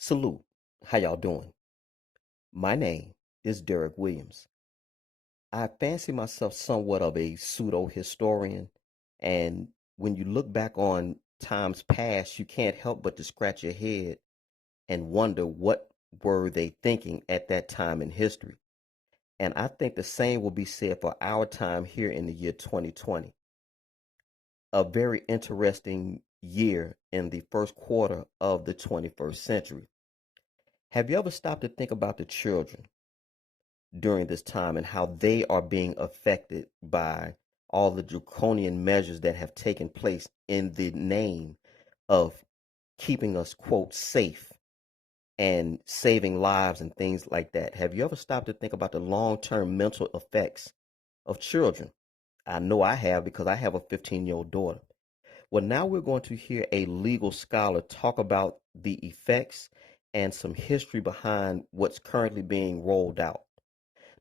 Salute. How y'all doing? My name is DerrickCWilliams. I fancy myself somewhat of a pseudo historian, and when you look back on times past, you can't help but to scratch your head and wonder what were they thinking at that time in history. And I think the same will be said for our time here in the year 2020. A very interesting year in the first quarter of the 21st century. Have you ever stopped to think about the children during this time and how they are being affected by all the draconian measures that have taken place in the name of keeping us, quote, safe and saving lives and things like that? Have you ever stopped to think about the long-term mental effects of children? I know I have because I have a 15-year-old daughter. Well, now we're going to hear a legal scholar talk about the effects and some history behind what's currently being rolled out.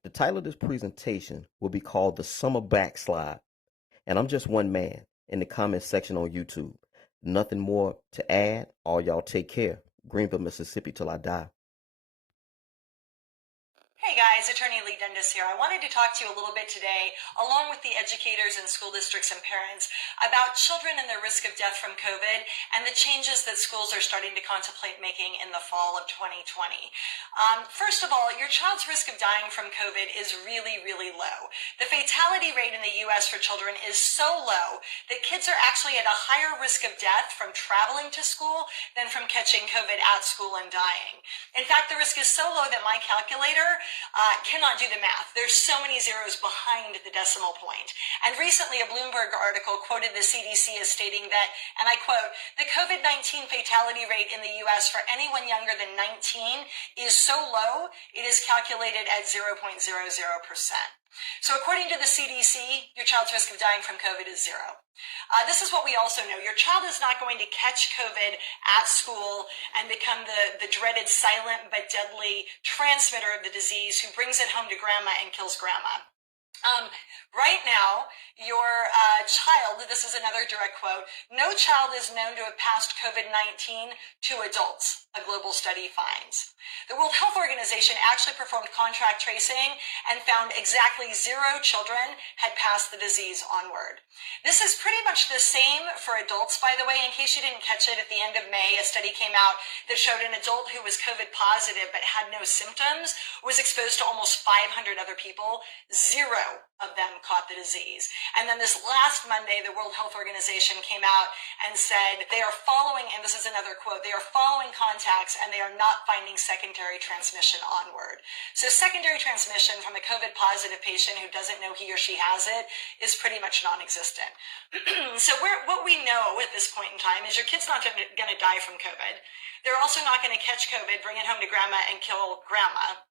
The title of this presentation will be called The Summer Backslide, and I'm just one man in the comment section on YouTube. Nothing more to add. All y'all take care. Greenville, Mississippi till I die. Hey guys, Attorney Lee Dundas here. I wanted to talk to you a little bit today, along with the educators and school districts and parents, about children and their risk of death from COVID and the changes that schools are starting to contemplate making in the fall of 2020. First of all, your child's risk of dying from COVID is really, really low. The fatality rate in the U.S. for children is so low that kids are actually at a higher risk of death from traveling to school than from catching COVID at school and dying. In fact, the risk is so low that my calculator cannot do the math. There's so many zeros behind the decimal point. And recently, a Bloomberg article quoted the CDC as stating that, and I quote, the COVID-19 fatality rate in the U.S. for anyone younger than 19 is so low, it is calculated at 0.00%. So according to the CDC, your child's risk of dying from COVID is zero. This is what we also know. Your child is not going to catch COVID at school and become the dreaded silent but deadly transmitter of the disease who brings it home to grandma and kills grandma. Right now, your child, this is another direct quote, no child is known to have passed COVID-19 to adults, a global study finds. The World Health Organization actually performed contract tracing and found exactly 0 children had passed the disease onward. This is pretty much the same for adults, by the way. In case you didn't catch it, at the end of May, a study came out that showed an adult who was COVID positive but had no symptoms was exposed to almost 500 other people. 0 of them caught the disease. And then this last Monday, the World Health Organization came out and said they are following, and this is another quote, they are following contacts and they are not finding secondary transmission onward. So secondary transmission from a COVID positive patient who doesn't know he or she has it is pretty much non-existent. So what we know at this point in time is your kid's not going to die from COVID. They're also not going to catch COVID, bring it home to grandma, and kill grandma.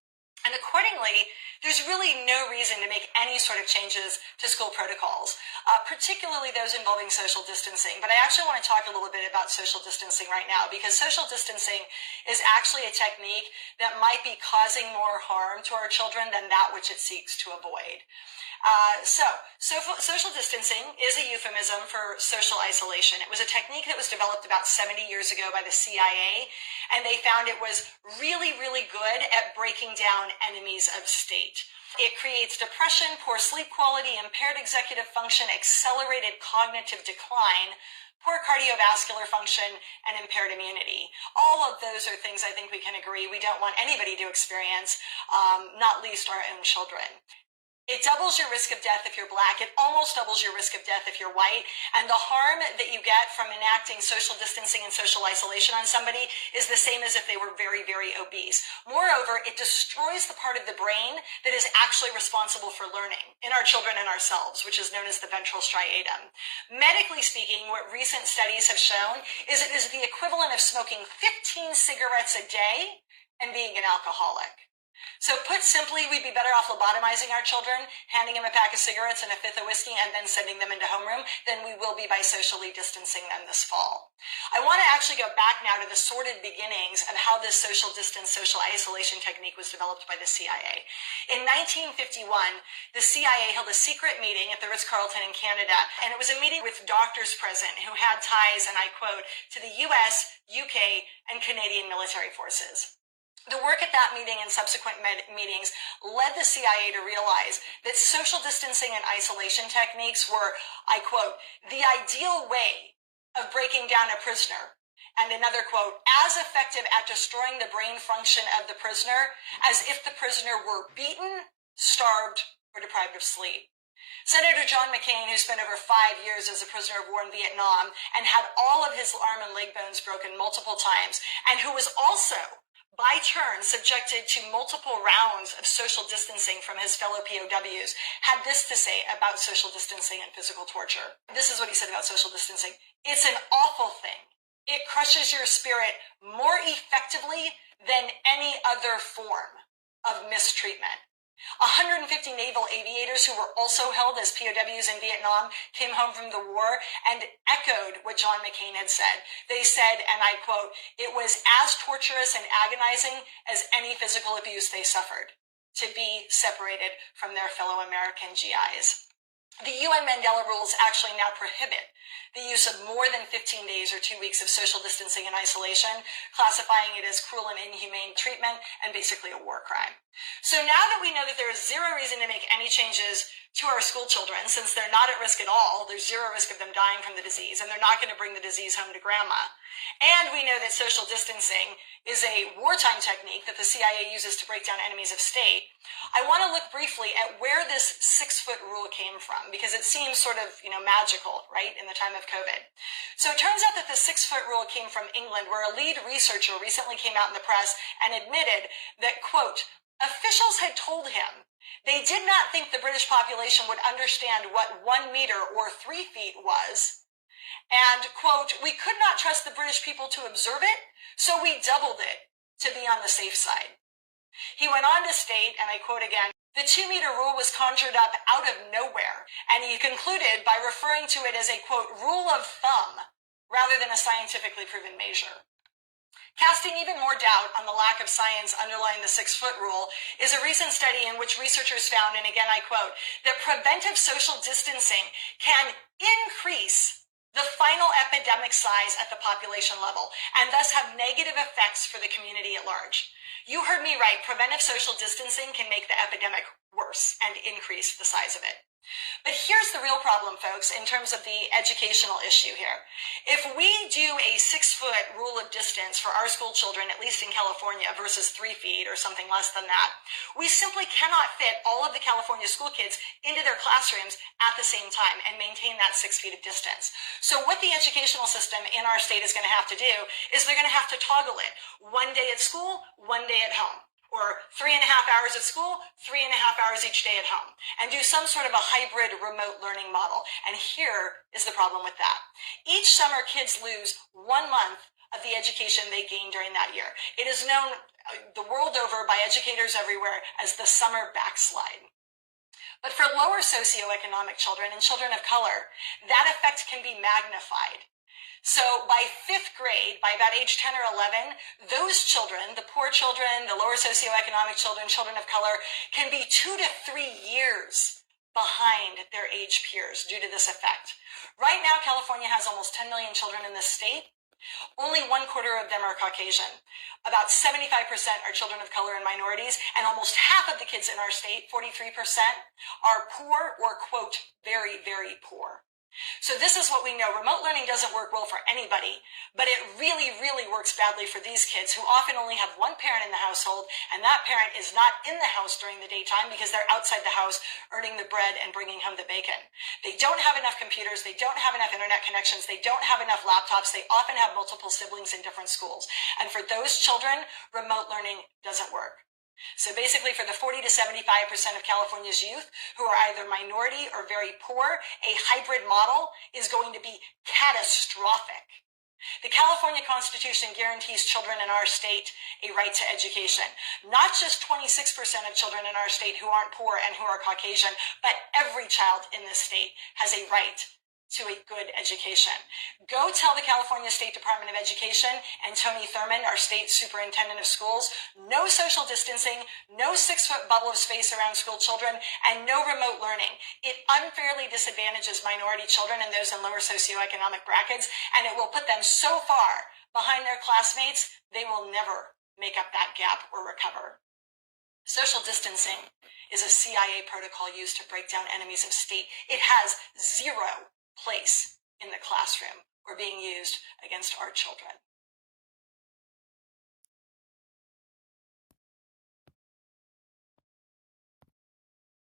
And accordingly, there's really no reason to make any sort of changes to school protocols, particularly those involving social distancing. But I actually want to talk a little bit about social distancing right now, because social distancing is actually a technique that might be causing more harm to our children than that which it seeks to avoid. Social distancing is a euphemism for social isolation. It was a technique that was developed about 70 years ago by the CIA, and they found it was really, really good at breaking down enemies of state. It creates depression, poor sleep quality, impaired executive function, accelerated cognitive decline, poor cardiovascular function, and impaired immunity. All of those are things I think we can agree we don't want anybody to experience, not least our own children. It doubles your risk of death if you're Black. It almost doubles your risk of death if you're white. And the harm that you get from enacting social distancing and social isolation on somebody is the same as if they were very, very obese. Moreover, it destroys the part of the brain that is actually responsible for learning in our children and ourselves, which is known as the ventral striatum. Medically speaking, what recent studies have shown is it is the equivalent of smoking 15 cigarettes a day and being an alcoholic. So put simply, we'd be better off lobotomizing our children, handing them a pack of cigarettes and a fifth of whiskey, and then sending them into homeroom than we will be by socially distancing them this fall. I want to actually go back now to the sordid beginnings of how this social distance, social isolation technique was developed by the CIA. In 1951, the CIA held a secret meeting at the Ritz-Carlton in Canada, and it was a meeting with doctors present who had ties, and I quote, to the US, UK, and Canadian military forces. The work at that meeting and subsequent meetings led the CIA to realize that social distancing and isolation techniques were, I quote, the ideal way of breaking down a prisoner. And another quote, as effective at destroying the brain function of the prisoner as if the prisoner were beaten, starved, or deprived of sleep. Senator John McCain, who spent over 5 years as a prisoner of war in Vietnam and had all of his arm and leg bones broken multiple times, and who was also by turn subjected to multiple rounds of social distancing from his fellow POWs, had this to say about social distancing and physical torture. This is what he said about social distancing. It's an awful thing. It crushes your spirit more effectively than any other form of mistreatment. 150 naval aviators who were also held as POWs in Vietnam came home from the war and echoed what John McCain had said. They said, and I quote, it was as torturous and agonizing as any physical abuse they suffered, to be separated from their fellow American GIs. The UN Mandela rules actually now prohibit the use of more than 15 days or 2 weeks of social distancing and isolation, classifying it as cruel and inhumane treatment and basically a war crime. So now that we know that there is zero reason to make any changes to our school children, since they're not at risk at all, there's zero risk of them dying from the disease, and they're not going to bring the disease home to grandma. And we know that social distancing is a wartime technique that the CIA uses to break down enemies of state. I want to look briefly at where this 6-foot rule came from, because it seems sort of, magical, right, in the time of COVID. So it turns out that the 6-foot rule came from England, where a lead researcher recently came out in the press and admitted that, quote, officials had told him they did not think the British population would understand what 1 meter or 3 feet was. And, quote, we could not trust the British people to observe it, so we doubled it to be on the safe side. He went on to state, and I quote again, the 2-meter rule was conjured up out of nowhere, and he concluded by referring to it as a, quote, rule of thumb rather than a scientifically proven measure. Casting even more doubt on the lack of science underlying the 6-foot rule is a recent study in which researchers found, and again I quote, that preventive social distancing can increase the final epidemic size at the population level and thus have negative effects for the community at large. You heard me right, preventive social distancing can make the epidemic worse and increase the size of it. But here's the real problem, folks, in terms of the educational issue here. If we do a 6-foot rule of distance for our school children, at least in California, versus 3 feet or something less than that, we simply cannot fit all of the California school kids into their classrooms at the same time and maintain that 6 feet of distance. So what the educational system in our state is going to have to do is they're going to have to toggle it. 1 day at school, 1 day at home. Or 3.5 hours at school, 3.5 hours each day at home, and do some sort of a hybrid remote learning model. And here is the problem with that. Each summer, kids lose 1 month of the education they gained during that year. It is known the world over by educators everywhere as the summer backslide. But for lower socioeconomic children and children of color, that effect can be magnified. So by 5th grade, by about age 10 or 11, those children, the poor children, the lower socioeconomic children, children of color, can be 2 to 3 years behind their age peers due to this effect. Right now, California has almost 10 million children in this state. Only 1/4 of them are Caucasian. About 75% are children of color and minorities, and almost half of the kids in our state, 43%, are poor or, quote, very, very poor. So this is what we know. Remote learning doesn't work well for anybody, but it really, really works badly for these kids who often only have one parent in the household, and that parent is not in the house during the daytime because they're outside the house earning the bread and bringing home the bacon. They don't have enough computers. They don't have enough internet connections. They don't have enough laptops. They often have multiple siblings in different schools. And for those children, remote learning doesn't work. So basically for the 40 to 75% of California's youth who are either minority or very poor, a hybrid model is going to be catastrophic. The California Constitution guarantees children in our state a right to education. Not just 26% of children in our state who aren't poor and who are Caucasian, but every child in this state has a right to a good education. Go tell the California State Department of Education and Tony Thurmond, our state superintendent of schools, no social distancing, no 6-foot bubble of space around school children, and no remote learning. It unfairly disadvantages minority children and those in lower socioeconomic brackets, and it will put them so far behind their classmates, they will never make up that gap or recover. Social distancing is a CIA protocol used to break down enemies of state. It has zero place in the classroom or being used against our children.